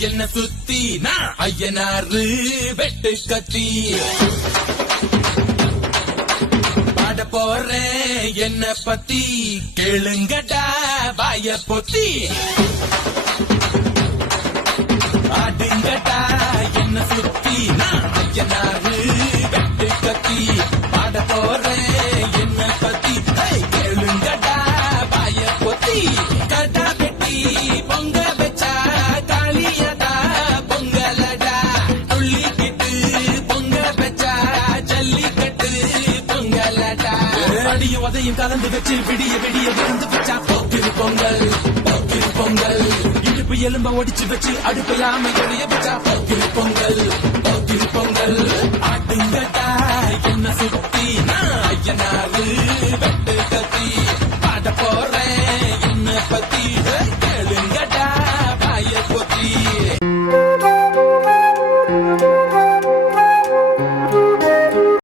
என்ன சுத்தி நான் ஐயனாரு வெட்டு கத்தி பாட போறேன் என்ன பத்தி கேளுங்கடா வாய பொத்தி ஆடுங்கடா என்ன சுத்தி நான் ஐயனாரு வெட்டு கத்தி பாட போறேன் என்ன பத்தி கேளுங்கடா வாய பொத்தி கடா வெட்டி பொங்க வச்சா காளியதா பொங்கலடா துள்ளிக்கிட்டு பொங்க வச்சா ஜல்லிக்கட்டு பொங்கலடா அடியும் அதையும் கலந்து வச்சு விடிய விடிய விருந்து வச்சா போக்கிரு பொங்கல் போக்கிரு பொங்கல் இடுப்பு எலும்ப ஒடிச்சு வச்சு அடுப்பில்லாம எடைய வச்சா போக்கிரு பொங்கல் போக்கிரு பொங்கல் ஆட்டுங்கடா என்ன சுத்தி நான் ஐயனாரு